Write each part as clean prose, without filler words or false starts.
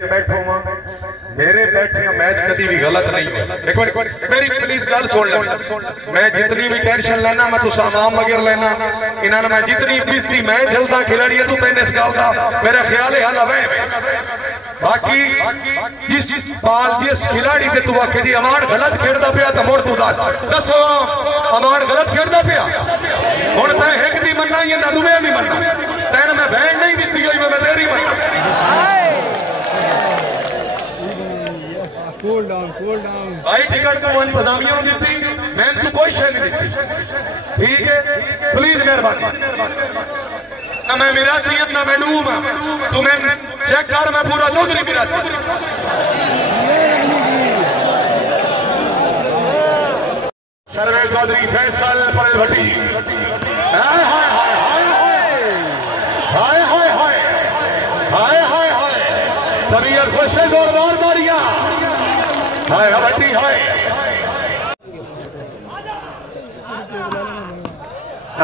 बैठो मेरे बैठे मैच कभी भी गलत नहीं है। एक बार मेरी प्लीज गल सुन ले। मैं जितनी भी टेंशन लेना मैं तुसा नाम वगैरह लेना इन्होंने मैं जितनी बिजती मैं चलता खिलाड़ी है तू मैंने इस गल का मेरा ख्याल है हल हवे बाकी जिस बाल जिस खिलाड़ी से तू आखे जी अमान गलत खेलता पिया तो मुड़ तू दसो अमान गलत खेलता पिया हुण मैं एक दी मन्ना ही ना दुवे नहीं मन्ना तैन मैं बैन नहीं दी हुई मैं तेरी मन्ना कूल डाउन भाई टिकट को इंतजामिया ने दी मैं तू कोई शय नहीं दी ठीक है प्लीज मेहरबानी ना मैं मिराचियत ना मैं डूब तू मैं चेक कर मैं पूरा चौधरी मिराची सर्वे चौधरी फैसल परेल भट्टी हाय हाय हाय हाय हाय हाय हाय हाय हाय तबीयत खुश है जोरदार तालियां हाय भट्टी हाय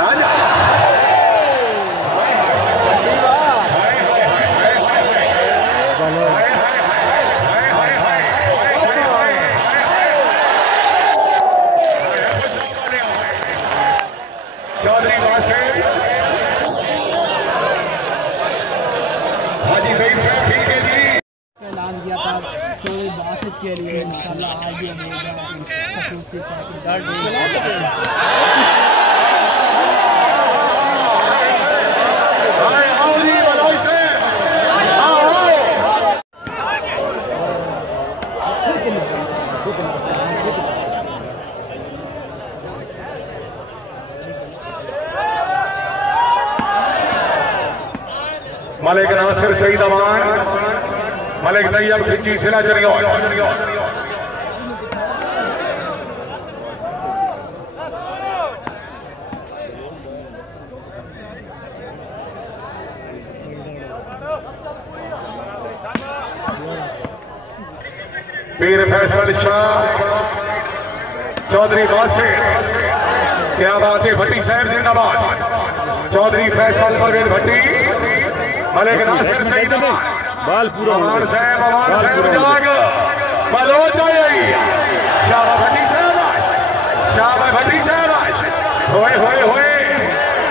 आजा चौधरी वासे हाजी सईद साहब ठीक है जी ऐलान किया था थोड़ी बात के लिए इंशाल्लाह आज ये होगा खसूसी मलिक नासिर सईद अमान मलिक तैयब खिची सिला जरियो पीर फैसल शाह चौधरी वासिर क्या बात है भट्टी साहब जिंदाबाद चौधरी फैसल परवेज भट्टी मलिक नासिर सईद बाल पूरा अमान साहब जाग बलोच आई शाबाश भट्टी साहब शाबाश भट्टी साहब होए होए होए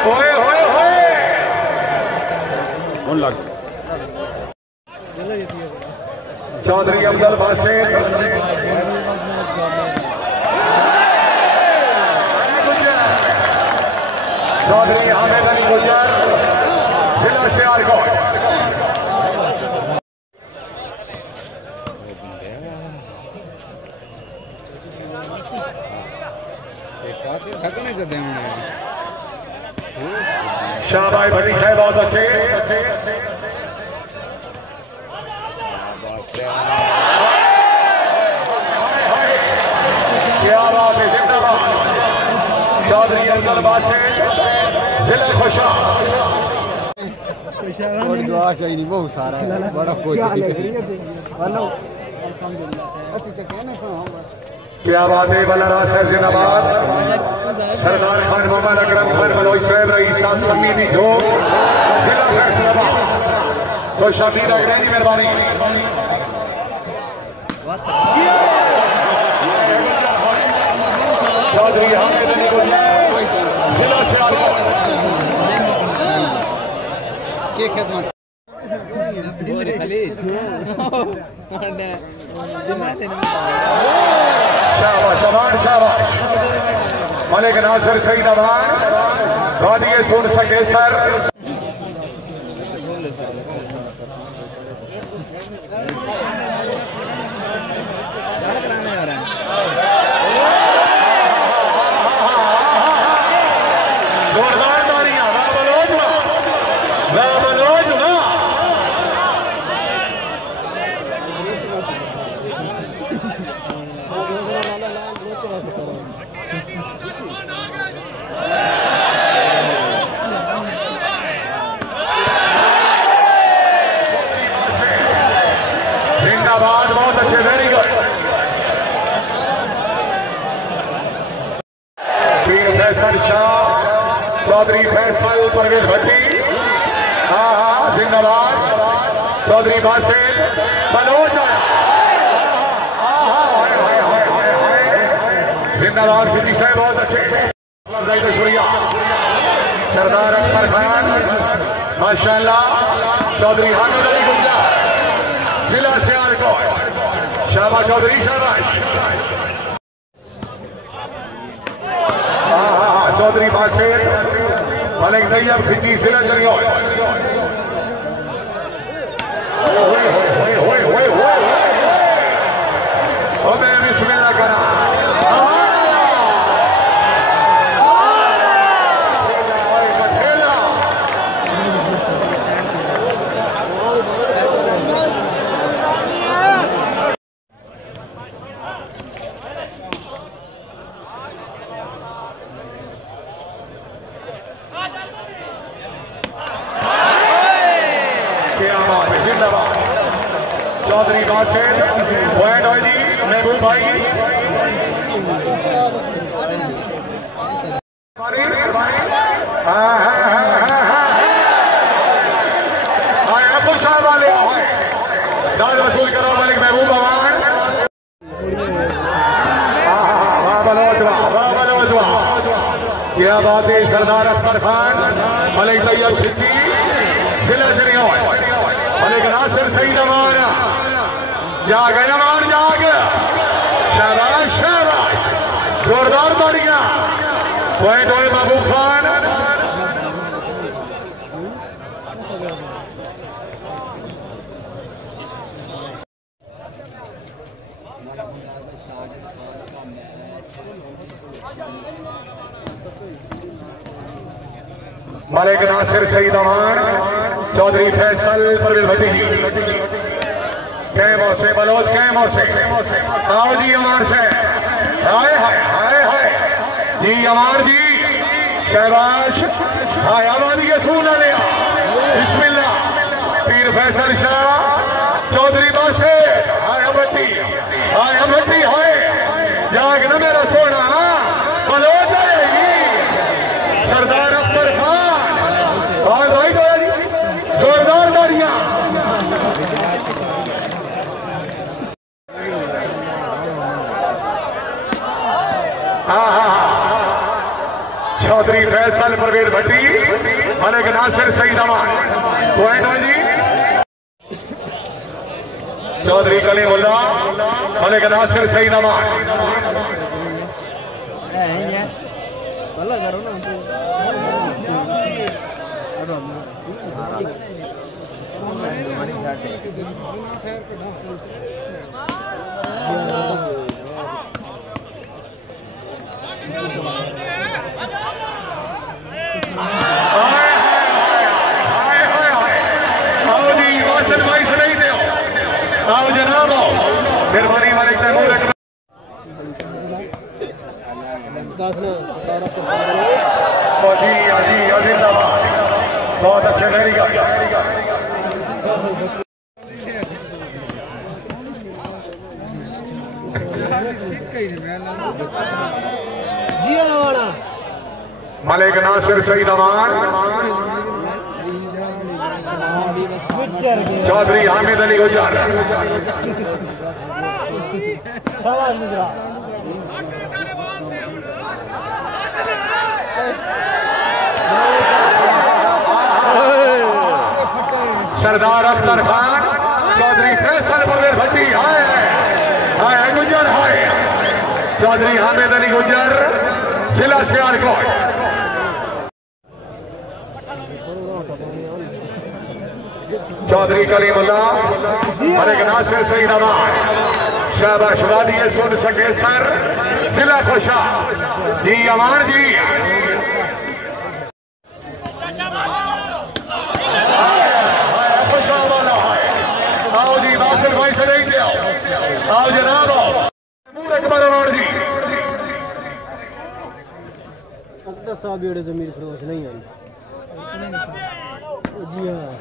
होए होए होए कौन लग चौधरी अब्दुल बासित चौधरी हामिद अली गुजर जिला सियालकोट शाबाश भट्टी साहब बहुत अच्छे क्या बात है जिंदाबाद चौधरी अब्दुल बासित जिला खुशा और दुआ चाहिए बहुत सारा बड़ा क्या बात है बलरा सर जिंदाबाद सरदार खान मोहम्मद अकरम खान बलोच साहब रईस समीनी जो जिला फैसलाबाद तो शबीर अग्रणी की मेहरबानी चौधरी हामिद अली गुजर जिला सियालकोट के खिदमत शाबाश अमान शाबाश मलिक नासिर सईद अमान वादिये सुन सके सर जोरदार तालियां जिंदाबाद बहुत अच्छे वेरी गुड पीर फैसल शाह चौधरी फैसल परवेज भट्टी हाँ हाँ जिंदाबाद चौधरी बासित जिंदाबाद खिची साहब बहुत अच्छे शुक्रिया सरदार अख्तर खान माशाल्लाह चौधरी हामिद अली गुजर जिला सियालकोट शाबाश चौधरी शाबाश चौधरी बासिर मलिक तैयब खिची जिला जरियोट मैं बिस्मिल्लाह करा चौधरी बासिर पॉइंट हो जी महबूब भाई अबू साहब वाले दाद वसूल करो मलिक महबूब अमान क्या बात है सरदार अख्तर खान मलिक तैयब खिची जिला जरियोट मलिक नासिर सईद अमान जाग अमान जाग शाबाश शाबाश जोरदार बढ़िया पॉइंट होए महबूब खान मलिक नासिर सईद अमान चौधरी फैसल परवेज भतीजी कैमों से बलोच कैमों से आओ जी अमान से हाय हाय हाय हाय जी अमान जी शहबाज हाय आबादी के सूना ले बिस्मिल्लाह पीर फैसल शाह चौधरी बासे हाय भट्टी हाय जाग न मेरा सोना बलोच आएगी सरदार अख्तर खान और भाई जोरदार तालियां चौधरी फैसल परवेज भट्टी मलिक नासिर सईद अमान पॉइंट हो जी चौधरी कलीमुल्लाह मलिक नासिर सईद अमान आओ जनाब मेहरबानी मलिक तैमूर जिंदाबाद बहुत अच्छे वेरी गुड मलिक नासिर सईद अमान चौधरी हामिद अली गुजर सरदार अख्तर खान चौधरी फैसल परवेज भट्टी हाय हाय गुजर हाय चौधरी हामिद अली गुजर जिला सियालकोट चौधरी कलीमुल्लाह मलिक नासिर सईद अमान शाबाश वादी सुन सके सर जिला खुशा जी अमान जी आओ जी नासिर भाई से नहीं दिया आओ जनाब अकबर अमान जी साहब जेड़े जमीर फरोश नहीं आई जी हाँ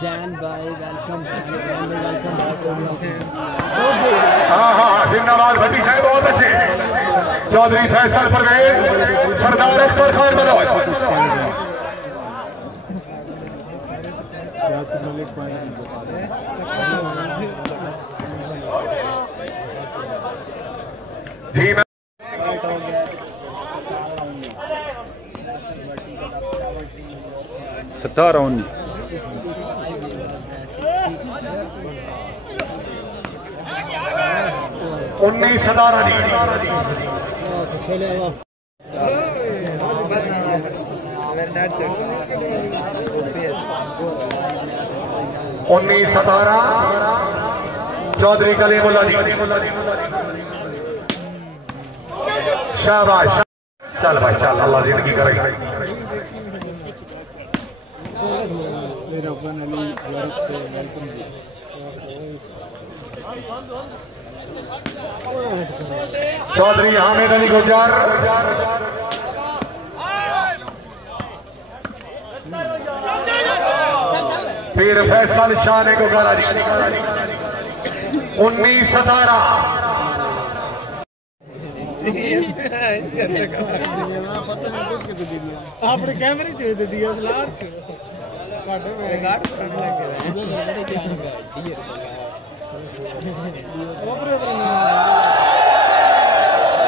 जैन भाई वेलकम हाँ जिंदाबाद भट्टी साहब बहुत अच्छे चौधरी फैसल परवेज सरदार अख्तर खान बलोच 18 19 19 17 दी 19 17 चौधरी कलीमुल्ला जी शाबाश चल भाई चल अल्लाह जिंदगी करेगा चौधरी हामिद अली गुजर फिर फैसल शाह ने को गाला दी 19 17 अपने कैमरे च डीएसएलआर च रिकॉर्ड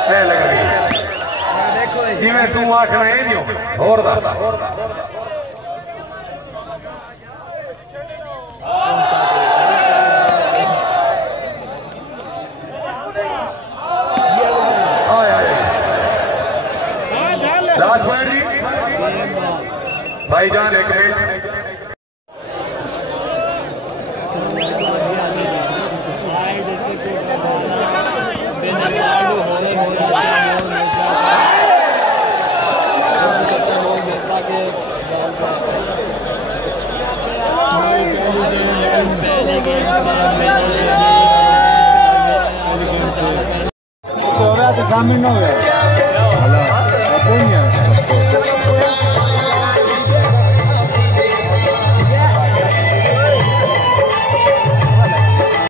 करने लगे देखो जिवें तू आखना है दियो और दस राजपाल जी भाईजान एक मिनट सामने हो गया